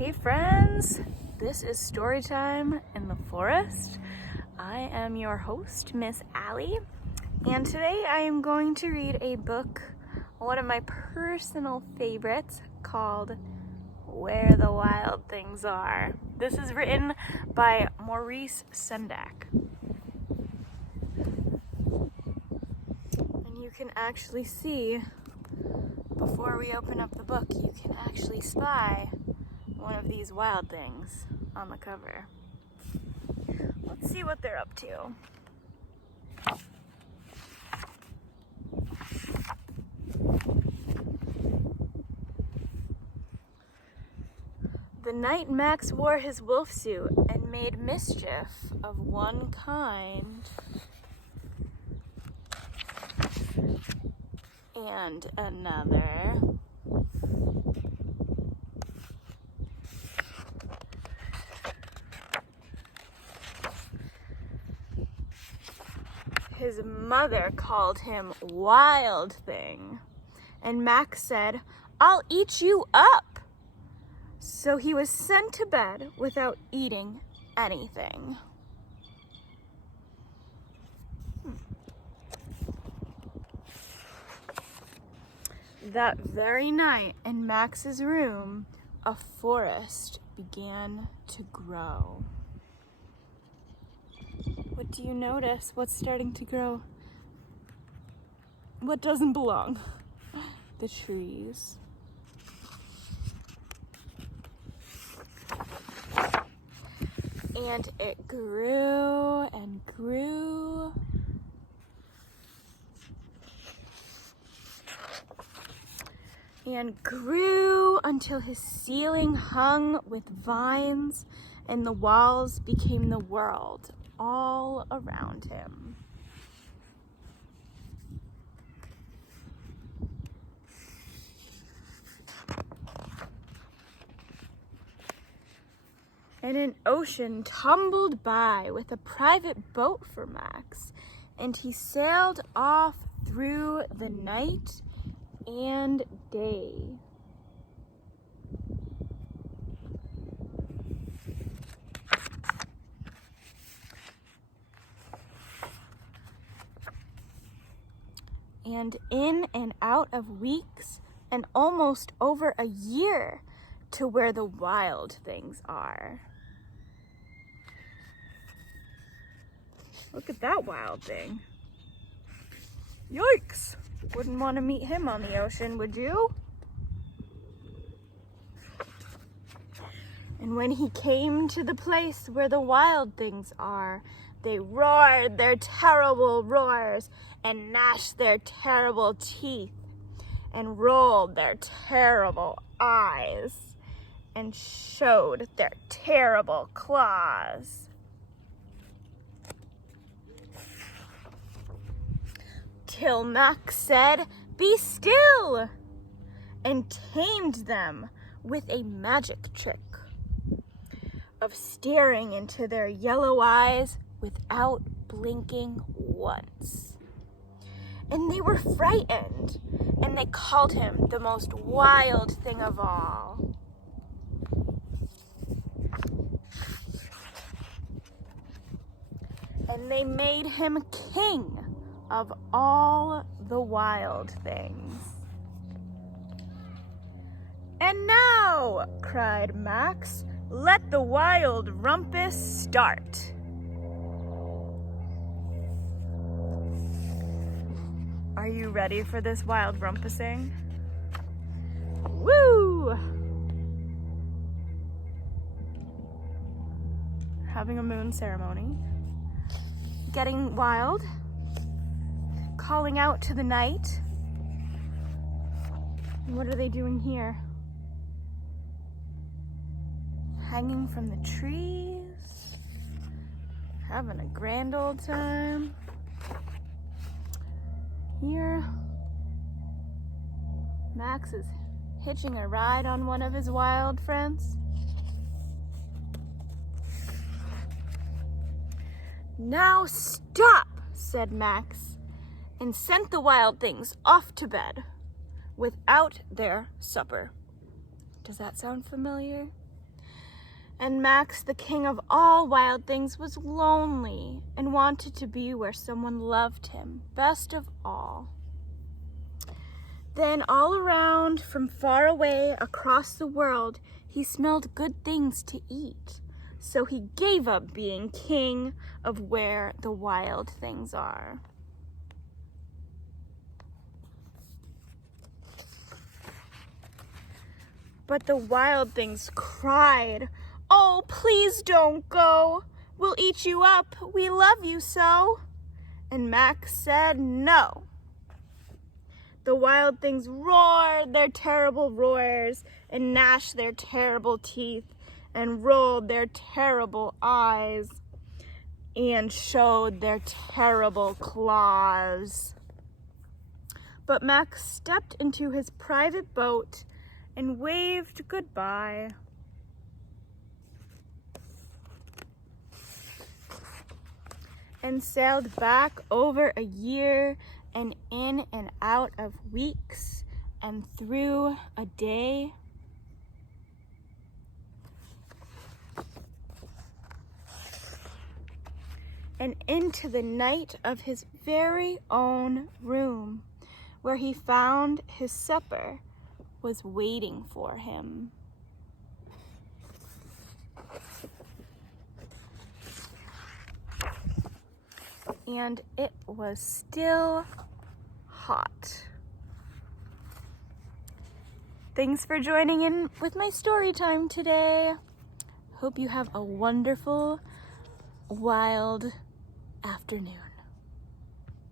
Hey friends, this is story time in the forest. I am your host, Miss Allie, and today I am going to read a book, one of my personal favorites, called Where the Wild Things Are. This is written by Maurice Sendak. And you can actually see, before we open up the book, you can actually spy one of these wild things on the cover. Let's see what they're up to. The night Max wore his wolf suit and made mischief of one kind and another, his mother called him Wild Thing, and Max said, "I'll eat you up." So he was sent to bed without eating anything. That very night in Max's room, a forest began to grow. What do you notice? What's starting to grow? What doesn't belong? The trees. And it grew and grew. And grew until his ceiling hung with vines and the walls became the world all around him. And an ocean tumbled by with a private boat for Max, and he sailed off through the night and day. And in and out of weeks, and almost over a year, to where the wild things are. Look at that wild thing. Yikes! Wouldn't want to meet him on the ocean, would you? And when he came to the place where the wild things are, they roared their terrible roars and gnashed their terrible teeth and rolled their terrible eyes and showed their terrible claws. Till Max said, "Be still," and tamed them with a magic trick of staring into their yellow eyes without blinking once. And they were frightened, and they called him the most wild thing of all. And they made him king of all the wild things. "And now," cried Max, "let the wild rumpus start." Are you ready for this wild rumpusing? Woo! Having a moon ceremony. Getting wild. Calling out to the night. And what are they doing here? Hanging from the trees. Having a grand old time. Here, Max is hitching a ride on one of his wild friends. "Now stop," said Max, and sent the wild things off to bed without their supper. Does that sound familiar? And Max, the king of all wild things, was lonely and wanted to be where someone loved him best of all. Then all around, from far away across the world, he smelled good things to eat. So he gave up being king of where the wild things are. But the wild things cried, "Oh, please don't go. We'll eat you up. We love you so." And Max said no. The wild things roared their terrible roars and gnashed their terrible teeth and rolled their terrible eyes and showed their terrible claws. But Max stepped into his private boat and waved goodbye. And sailed back over a year and in and out of weeks and through a day. And into the night of his very own room, where he found his supper was waiting for him. And it was still hot. Thanks for joining in with my story time today. Hope you have a wonderful, wild afternoon.